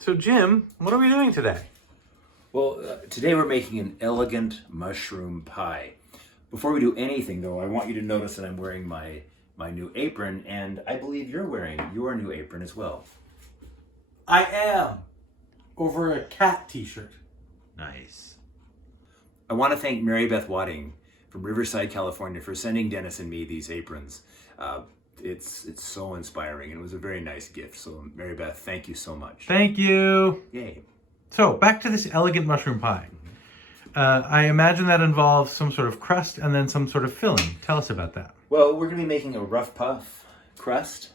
So Jim, what are we doing today? Well, today we're making an elegant mushroom pie. Before we do anything though, I want you to notice that I'm wearing my new apron, and I believe you're wearing your new apron as well. I am. Over a cat t-shirt. Nice. I want to thank Mary Beth Wadding from Riverside, California for sending Dennis and me these aprons. It's so inspiring, and it was a very nice gift. So Mary Beth, thank you so much. Thank you. Yay. So back to this elegant mushroom pie. I imagine that involves some sort of crust and then some sort of filling. Tell us about that. Well, we're going to be making a rough puff crust,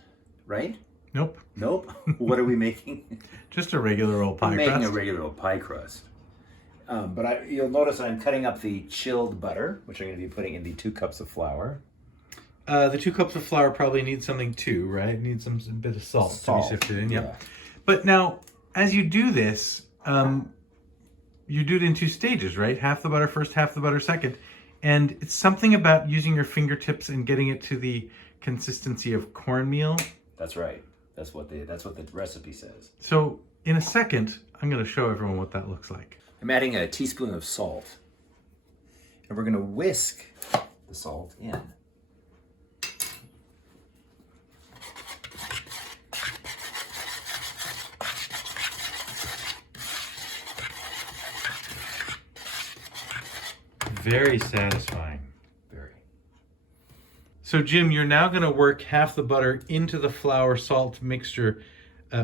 right? Nope. Nope. What are we making? Just a regular old pie I'm crust. making a regular old pie crust. But you'll notice I'm cutting up the chilled butter, which I'm going to be putting in the 2 cups of flour. The 2 cups of flour probably need something too, right? Need some bit of salt to be sifted in. Yeah. But now, as you do this, you do it in 2 stages, right? Half the butter first, half the butter second. And it's something about using your fingertips and getting it to the consistency of cornmeal. That's right. That's what the recipe says. So in a second, I'm going to show everyone what that looks like. I'm adding a teaspoon of salt. And we're going to whisk the salt in. Very satisfying. Very. So Jim, you're now going to work half the butter into the flour salt mixture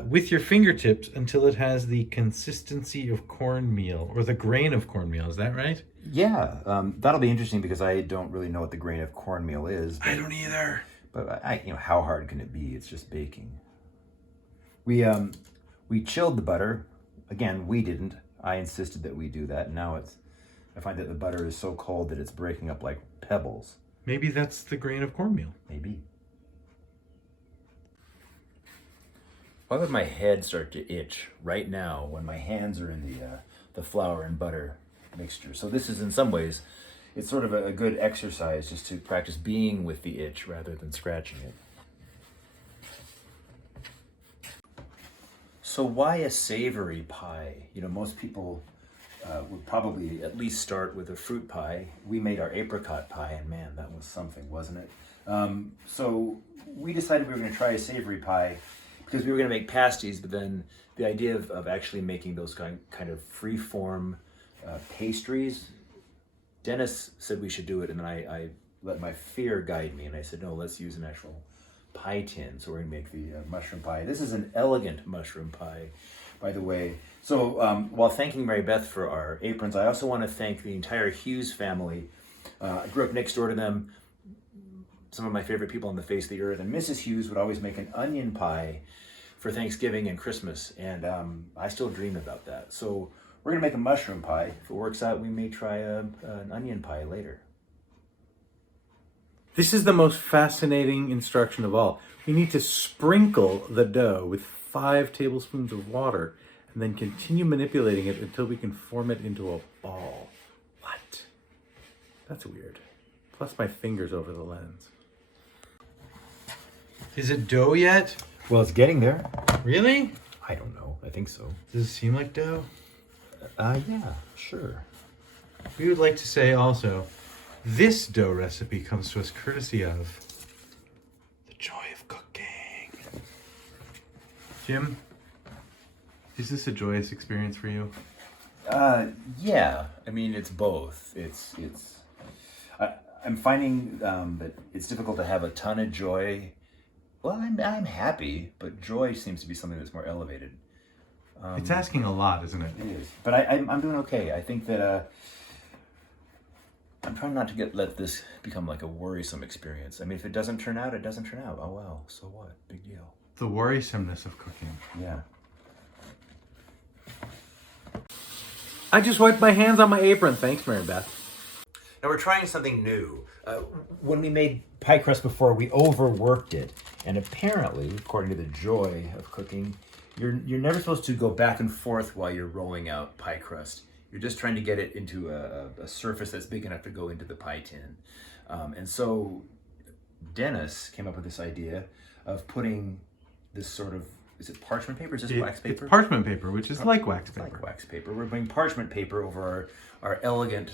with your fingertips until it has the consistency of cornmeal, or the grain of cornmeal. Is that right? Yeah, that'll be interesting because I don't really know what the grain of cornmeal is. I don't either. But how hard can it be? It's just baking. We chilled the butter. Again, we didn't. I insisted that we do that. And now I find that the butter is so cold that it's breaking up like pebbles. Maybe that's the grain of cornmeal. Maybe. Why would my head start to itch right now when my hands are in the flour and butter mixture? So this is, in some ways, it's sort of a good exercise just to practice being with the itch rather than scratching it. So why a savory pie? Most people would probably at least start with a fruit pie. We made our apricot pie, and man, that was something, wasn't it? So we decided we were going to try a savory pie because we were going to make pasties, but then the idea of actually making those kind of free-form pastries, Dennis said we should do it, and then I let my fear guide me, and I said, no, let's use an actual pie tin. So we're going to make the mushroom pie. This is an elegant mushroom pie, by the way. So while thanking Mary Beth for our aprons, I also want to thank the entire Hughes family. I grew up next door to them, some of my favorite people on the face of the earth, and Mrs. Hughes would always make an onion pie for Thanksgiving and Christmas, and I still dream about that. So we're going to make a mushroom pie. If it works out, we may try an onion pie later. This is the most fascinating instruction of all. We need to sprinkle the dough with 5 tablespoons of water and then continue manipulating it until we can form it into a ball. What? That's weird. Plus my fingers over the lens. Is it dough yet? Well, it's getting there. Really? I don't know. I think so. Does it seem like dough? Yeah, sure. We would like to say also, this dough recipe comes to us courtesy of the joy of cooking. Jim, is this a joyous experience for you? Yeah. I mean, it's both. I'm finding that it's difficult to have a ton of joy. Well, I'm happy, but joy seems to be something that's more elevated. It's asking a lot, isn't it? It is. But I'm doing okay. I think that I'm trying not to let this become like a worrisome experience. I mean, if it doesn't turn out, it doesn't turn out. Oh, well, so what? Big deal. The worrisomeness of cooking. Yeah. I just wiped my hands on my apron. Thanks, Mary Beth. Now we're trying something new. When we made pie crust before, we overworked it. And apparently, according to the joy of cooking, you're never supposed to go back and forth while you're rolling out pie crust. You're just trying to get it into a surface that's big enough to go into the pie tin. And so Dennis came up with this idea of putting this sort of is it parchment paper? Is this wax paper? It's parchment paper, which is like wax paper. Like wax paper. We're putting parchment paper over our elegant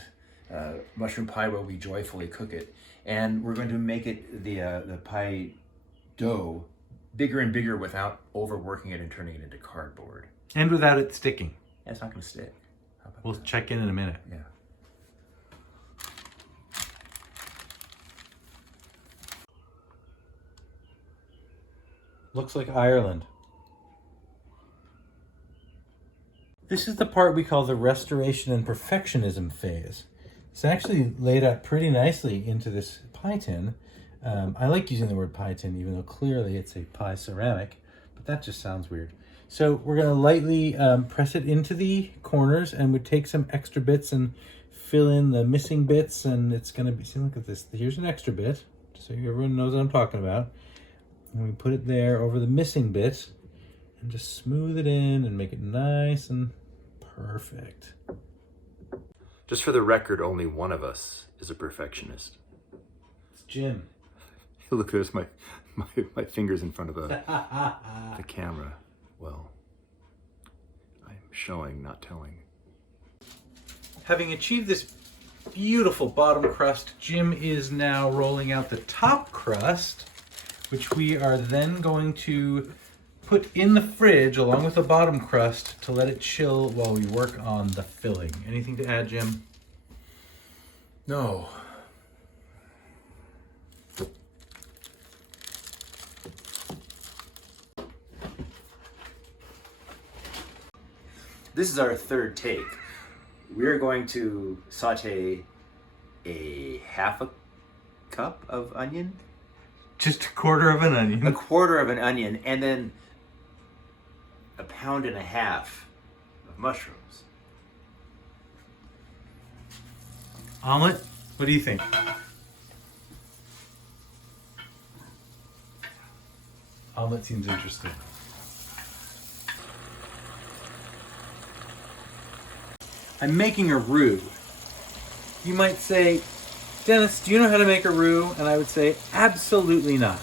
mushroom pie where we joyfully cook it. And we're going to make it, the pie dough, bigger and bigger without overworking it and turning it into cardboard. And without it sticking. Yeah, it's not going to stick. We'll check in a minute. Yeah. Looks like Ireland. This is the part we call the restoration and perfectionism phase. It's actually laid out pretty nicely into this pie tin. I like using the word pie tin, even though clearly it's a pie ceramic, but that just sounds weird. So we're going to lightly press it into the corners, and we take some extra bits and fill in the missing bits, and it's going to be, see, look at this. Here's an extra bit, so everyone knows what I'm talking about. And we put it there over the missing bit and just smooth it in and make it nice and perfect. Just for the record, only one of us is a perfectionist. It's Jim. Look, there's my fingers in front of the camera. Well, I'm showing, not telling. Having achieved this beautiful bottom crust, Jim is now rolling out the top crust, which we are then going to put in the fridge along with the bottom crust to let it chill while we work on the filling. Anything to add, Jim? No. This is our third take. We're going to saute a half a cup of onion. Just a quarter of an onion. A quarter of an onion, and then a pound and a half of mushrooms. Omelet? What do you think? Omelet seems interesting. I'm making a roux. You might say, Dennis, do you know how to make a roux? And I would say, absolutely not.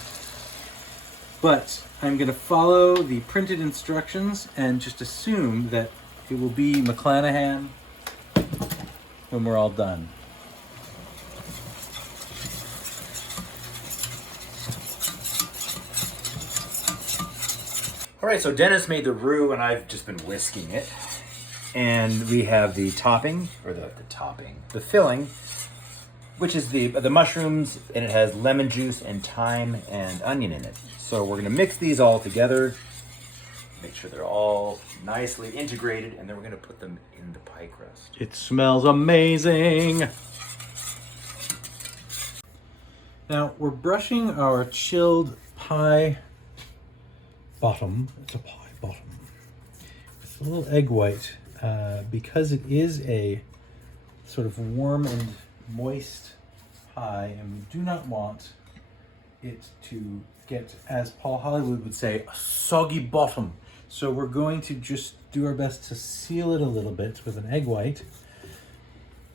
But I'm going to follow the printed instructions and just assume that it will be McClanahan when we're all done. All right, so Dennis made the roux, and I've just been whisking it. And we have the topping, or the filling, which is the mushrooms, and it has lemon juice and thyme and onion in it. So we're gonna mix these all together, make sure they're all nicely integrated, and then we're gonna put them in the pie crust. It smells amazing. Now we're brushing our chilled pie bottom. It's a pie bottom with a little egg white. Because it is a sort of warm and moist pie, and we do not want it to get, as Paul Hollywood would say, a soggy bottom. So we're going to just do our best to seal it a little bit with an egg white.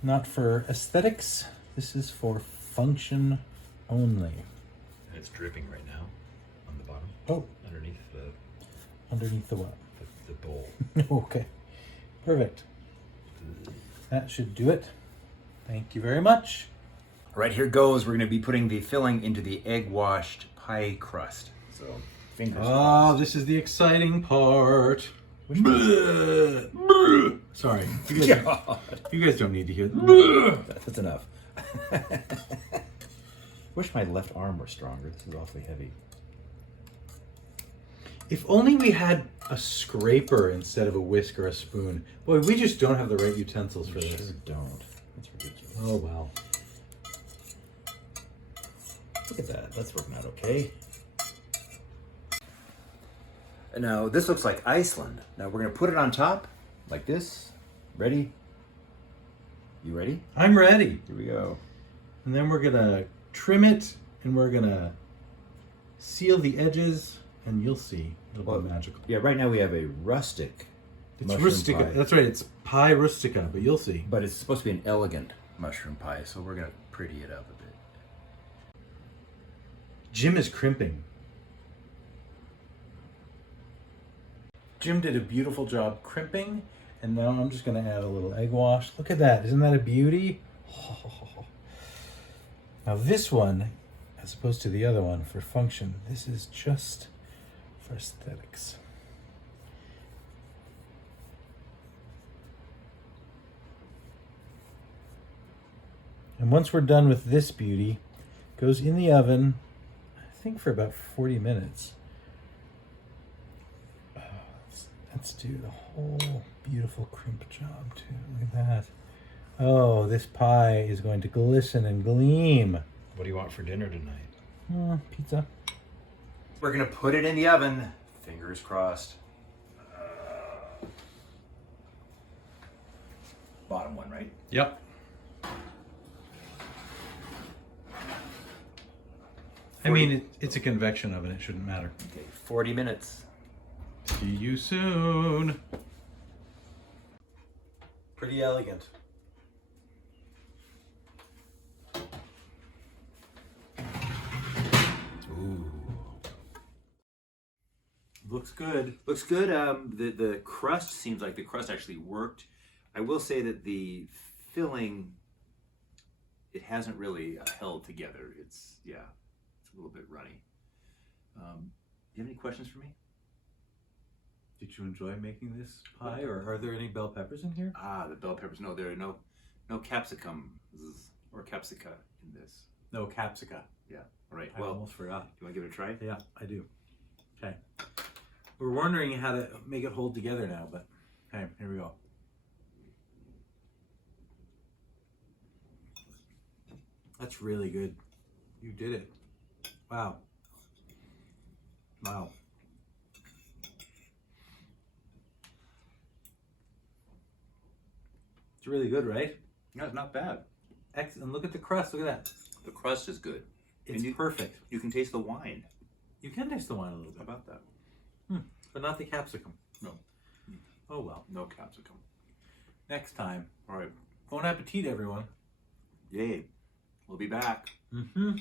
Not for aesthetics, this is for function only. It's dripping right now on the bottom. Oh. Underneath the what? The bowl. Okay. Perfect. That should do it. Thank you very much. All right, here goes. We're going to be putting the filling into the egg-washed pie crust. So, fingers crossed. This is the exciting part. Sorry. You guys don't need to hear that. That's enough. Wish my left arm were stronger. This is awfully heavy. If only we had a scraper instead of a whisk or a spoon. Boy, we just don't have the right utensils for this. Sure don't. That's ridiculous. Oh, well. Look at that. That's working out okay. Now, this looks like Iceland. Now, we're going to put it on top like this. Ready? You ready? I'm ready. Here we go. And then we're going to trim it, and we're going to seal the edges, and you'll see. It'll be magical. Yeah, right now we have a rustic It's rustica. Pie. That's right. It's pie rustica, but you'll see. But it's supposed to be an elegant mushroom pie, so we're going to pretty it up a bit. Jim is crimping. Jim did a beautiful job crimping, and now I'm just going to add a little egg wash. Look at that. Isn't that a beauty? Now this one, as opposed to the other one for function, this is just for aesthetics. And once we're done with this beauty, it goes in the oven, I think for about 40 minutes. Oh, let's do the whole beautiful crimp job too. Look at that. Oh, this pie is going to glisten and gleam. What do you want for dinner tonight? Pizza. We're gonna put it in the oven. Fingers crossed. Bottom one, right? Yep. I mean, it's a convection oven. It shouldn't matter. Okay, 40 minutes. See you soon. Pretty elegant. Ooh. Looks good. Looks good. The crust seems like the crust actually worked. I will say that the filling, it hasn't really held together. It's a little bit runny. Do you have any questions for me? Did you enjoy making this pie, or are there any bell peppers in here? The bell peppers. No, there are no capsicum or capsica in this. No capsica. Yeah. All right. I almost forgot. You want to give it a try? Yeah, I do. Okay. We're wondering how to make it hold together now, but hey, here we go. That's really good. You did it. Wow. Wow. It's really good, right? Yeah, it's not bad. Excellent. Look at the crust. Look at that. The crust is good. It's perfect. You can taste the wine. You can taste the wine a little bit. How about that? But not the capsicum. No. Oh well. No capsicum. Next time. All right. Bon appetit, everyone. Yay. We'll be back. Mm-hmm.